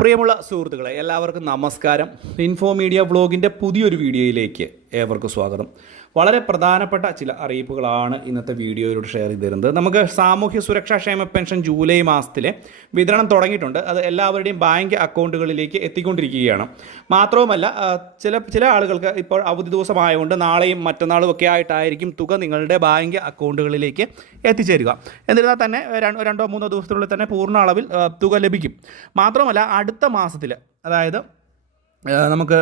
പ്രിയമുള്ള സുഹൃത്തുക്കളെ, എല്ലാവർക്കും നമസ്കാരം. ഇൻഫോ മീഡിയ വ്ളോഗിൻ്റെ പുതിയൊരു വീഡിയോയിലേക്ക് ഏവർക്കും സ്വാഗതം. വളരെ പ്രധാനപ്പെട്ട ചില അറിയിപ്പുകളാണ് ഇന്നത്തെ വീഡിയോയിലൂടെ ഷെയർ ചെയ്ത് തരുന്നത്. നമുക്ക് സാമൂഹ്യ സുരക്ഷാ ക്ഷേമ പെൻഷൻ ജൂലൈ മാസത്തിലെ വിതരണം തുടങ്ങിയിട്ടുണ്ട്. അത് എല്ലാവരുടെയും ബാങ്ക് അക്കൗണ്ടുകളിലേക്ക് എത്തിക്കൊണ്ടിരിക്കുകയാണ്. മാത്രവുമല്ല, ചില ആളുകൾക്ക് ഇപ്പോൾ അവധി ദിവസമായതുകൊണ്ട് നാളെയും മറ്റന്നാളും ഒക്കെ ആയിട്ടായിരിക്കും തുക നിങ്ങളുടെ ബാങ്ക് അക്കൗണ്ടുകളിലേക്ക് എത്തിച്ചേരുക. എന്നിരുന്നാൽ തന്നെ രണ്ടോ മൂന്നോ ദിവസത്തിനുള്ളിൽ തന്നെ പൂർണ്ണ അളവിൽ തുക ലഭിക്കും. മാത്രമല്ല, അടുത്ത മാസത്തിൽ, അതായത് നമുക്ക്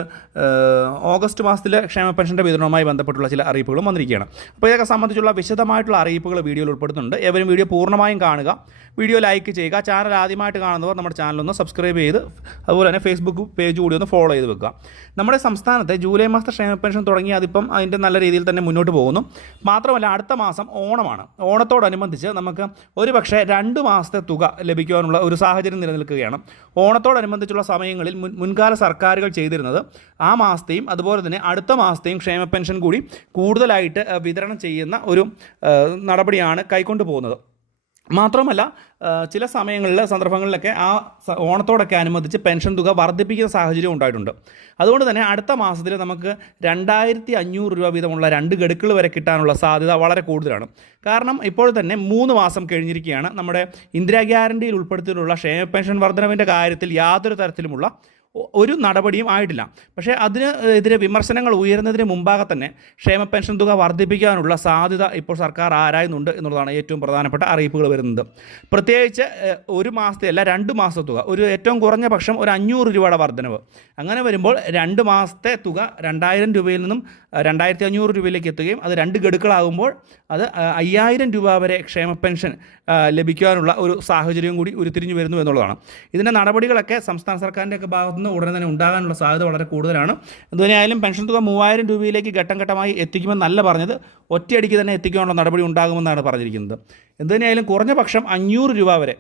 ഓഗസ്റ്റ് മാസത്തിലെ ക്ഷേമ പെൻഷൻ്റെ വിതരണവുമായി ബന്ധപ്പെട്ടുള്ള ചില അറിയിപ്പുകളും വന്നിരിക്കുകയാണ്. അപ്പോൾ ഇതൊക്കെ സംബന്ധിച്ചുള്ള വിശദമായിട്ടുള്ള അറിയിപ്പുകൾ വീഡിയോയിൽ ഉൾപ്പെടുത്തുന്നുണ്ട്. ഏവരും വീഡിയോ പൂർണ്ണമായും കാണുക, വീഡിയോ ലൈക്ക് ചെയ്യുക. ചാനൽ ആദ്യമായിട്ട് കാണുന്നവർ നമ്മുടെ ചാനലൊന്ന് സബ്സ്ക്രൈബ് ചെയ്ത് അതുപോലെ തന്നെ ഫേസ്ബുക്ക് പേജ് കൂടി ഒന്ന് ഫോളോ ചെയ്ത് വെക്കുക. നമ്മുടെ സംസ്ഥാനത്തെ ജൂലൈ മാസത്തെ ക്ഷേമ പെൻഷൻ തുടങ്ങി അതിപ്പം അതിൻ്റെ നല്ല രീതിയിൽ തന്നെ മുന്നോട്ട് പോകുന്നു. മാത്രമല്ല, അടുത്ത മാസം ഓണമാണ്. ഓണത്തോടനുബന്ധിച്ച് നമുക്ക് ഒരു പക്ഷേ 2 മാസത്തെ തുക ലഭിക്കുവാനുള്ള ഒരു സാഹചര്യം നിലനിൽക്കുകയാണ്. ഓണത്തോടനുബന്ധിച്ചുള്ള സമയങ്ങളിൽ മുൻകാല സർക്കാരുകൾ ചെയ്തിരുന്നത് ആ മാസത്തെയും അതുപോലെ തന്നെ അടുത്ത മാസത്തെയും ക്ഷേമ പെൻഷൻ കൂടി കൂടുതലായിട്ട് വിതരണം ചെയ്യുന്ന ഒരു നടപടിയാണ് കൈക്കൊണ്ടു പോകുന്നത്. മാത്രമല്ല, ചില സന്ദർഭങ്ങളിലൊക്കെ ആ ഓണത്തോടൊക്കെ അനുബന്ധിച്ച് പെൻഷൻ തുക വർദ്ധിപ്പിക്കുന്ന സാഹചര്യം ഉണ്ടായിട്ടുണ്ട്. അതുകൊണ്ട് തന്നെ അടുത്ത മാസത്തിൽ നമുക്ക് 2500 രൂപ വീതമുള്ള 2 ഗഡുക്കൾ വരെ കിട്ടാനുള്ള സാധ്യത വളരെ കൂടുതലാണ്. കാരണം ഇപ്പോൾ തന്നെ 3 മാസം കഴിഞ്ഞിരിക്കുകയാണ്. നമ്മുടെ ഇന്ദിരാ ഗ്യാരണ്ടിയിൽ ഉൾപ്പെടുത്തിയിട്ടുള്ള ക്ഷേമ പെൻഷൻ വർധനവിൻ്റെ കാര്യത്തിൽ യാതൊരു തരത്തിലുമുള്ള ഒരു നടപടിയും ആയിട്ടില്ല. പക്ഷേ അതിനെതിരെ വിമർശനങ്ങൾ ഉയരുന്നതിന് മുമ്പാകെ തന്നെ ക്ഷേമ പെൻഷൻ തുക വർദ്ധിപ്പിക്കാനുള്ള സാധ്യത ഇപ്പോൾ സർക്കാർ ആരായുന്നുണ്ട് എന്നുള്ളതാണ് ഏറ്റവും പ്രധാനപ്പെട്ട അറിയിപ്പുകൾ വരുന്നത്. പ്രത്യേകിച്ച് ഒരു മാസത്തെ അല്ല, 2 മാസത്തെ തുക, ഒരു ഏറ്റവും കുറഞ്ഞ പക്ഷം ഒരു 500 രൂപയുടെ വർധനവ്. അങ്ങനെ വരുമ്പോൾ 2 മാസത്തെ തുക 2000 രൂപയിൽ നിന്നും 2500 രൂപയിലേക്ക് എത്തുകയും അത് 2 ഗഡുക്കളാകുമ്പോൾ അത് 5000 രൂപ വരെ ക്ഷേമ പെൻഷൻ ലഭിക്കാനുള്ള ഒരു സാഹചര്യം കൂടി ഉരുത്തിരിഞ്ഞു വരുന്നു എന്നുള്ളതാണ്. ഇതിൻ്റെ നടപടികളൊക്കെ സംസ്ഥാന സർക്കാരിൻ്റെയൊക്കെ ഭാഗത്ത് ഉടനെ തന്നെ ഉണ്ടാകാനുള്ള സാധ്യത വളരെ കൂടുതലാണ്. എന്തുതന്നെയായാലും പെൻഷൻ തുക 3000 രൂപയിലേക്ക് ഘട്ടം ഘട്ടമായി എത്തിക്കുമെന്നല്ല പറഞ്ഞത്, ഒറ്റയടിക്ക് തന്നെ എത്തിക്കാനുള്ള നടപടി ഉണ്ടാകുമെന്നാണ് പറഞ്ഞിരിക്കുന്നത്. എന്തുതന്നെയായാലും കുറഞ്ഞ പക്ഷം 500 രൂപ വരെ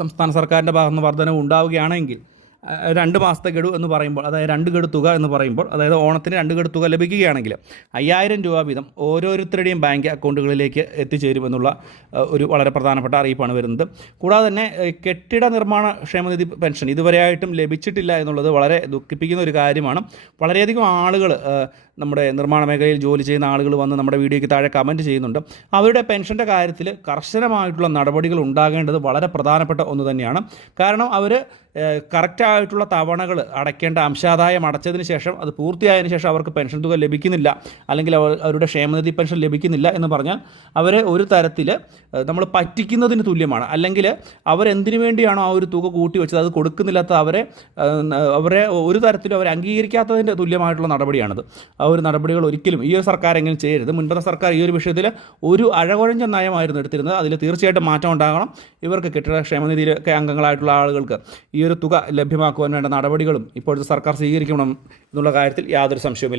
സംസ്ഥാന സർക്കാരിൻ്റെ ഭാഗത്തുനിന്ന് വർധനവ് ഉണ്ടാവുകയാണെങ്കിൽ 2 മാസത്തെ ഗഡു എന്ന് പറയുമ്പോൾ, അതായത് 2 ഗഡു തുക എന്ന് പറയുമ്പോൾ, അതായത് ഓണത്തിന് 2 ഗഡു തുക ലഭിക്കുകയാണെങ്കിൽ 5000 രൂപ വീതം ഓരോരുത്തരുടെയും ബാങ്ക് അക്കൗണ്ടുകളിലേക്ക് എത്തിച്ചേരുമെന്നുള്ള ഒരു വളരെ പ്രധാനപ്പെട്ട അറിയിപ്പാണ് വരുന്നത്. കൂടാതെ തന്നെ കെട്ടിട നിർമ്മാണ ക്ഷേമനിധി പെൻഷൻ ഇതുവരെയായിട്ടും ലഭിച്ചിട്ടില്ല എന്നുള്ളത് വളരെ ദുഃഖിപ്പിക്കുന്ന ഒരു കാര്യമാണ്. വളരെയധികം ആളുകൾ, നമ്മുടെ നിർമ്മാണ മേഖലയിൽ ജോലി ചെയ്യുന്ന ആളുകൾ വന്ന് നമ്മുടെ വീഡിയോയ്ക്ക് താഴെ കമൻറ്റ് ചെയ്യുന്നുണ്ട്. അവരുടെ പെൻഷൻ്റെ കാര്യത്തിൽ കർശനമായിട്ടുള്ള നടപടികൾ ഉണ്ടാകേണ്ടത് വളരെ പ്രധാനപ്പെട്ട ഒന്ന് തന്നെയാണ്. കാരണം അവർ കറക്റ്റായിട്ടുള്ള തവണകൾ അടയ്ക്കേണ്ട അംശാദായം അടച്ചതിന് ശേഷം, അത് പൂർത്തിയായതിനു ശേഷം അവർക്ക് പെൻഷൻ തുക ലഭിക്കുന്നില്ല, അല്ലെങ്കിൽ അവരുടെ ക്ഷേമനിധി പെൻഷൻ ലഭിക്കുന്നില്ല എന്ന് പറഞ്ഞാൽ അവരെ ഒരു തരത്തിൽ നമ്മൾ പറ്റിക്കുന്നതിന് തുല്യമാണ്. അല്ലെങ്കിൽ അവരെന്തിനു വേണ്ടിയാണോ ആ ഒരു തുക കൂട്ടി വെച്ചത് അത് കൊടുക്കുന്നില്ലാത്ത അവരെ ഒരു തരത്തിലും അവർ അംഗീകരിക്കാത്തതിൻ്റെ തുല്യമായിട്ടുള്ള നടപടിയാണത്. ആ ഒരു നടപടികൾ ഒരിക്കലും ഈ ഒരു സർക്കാർ എങ്കിലും ചെയ്യരുത്. മുൻപത്തെ സർക്കാർ ഈ ഒരു വിഷയത്തിൽ ഒരു അഴകുഴഞ്ഞ നയമായിരുന്നു എടുത്തിരുന്നത്. അതിൽ തീർച്ചയായിട്ടും മാറ്റം ഉണ്ടാകണം. ഇവർക്ക് കെട്ടിട ക്ഷേമനിധിയിലൊക്കെ അംഗങ്ങളായിട്ടുള്ള ആളുകൾക്ക് ഈ ഒരു തുക ലഭ്യമാക്കുവാൻ വേണ്ട നടപടികളും ഇപ്പോഴത്തെ സർക്കാർ സ്വീകരിക്കണം എന്നുള്ള കാര്യത്തിൽ യാതൊരു സംശയവുമില്ല.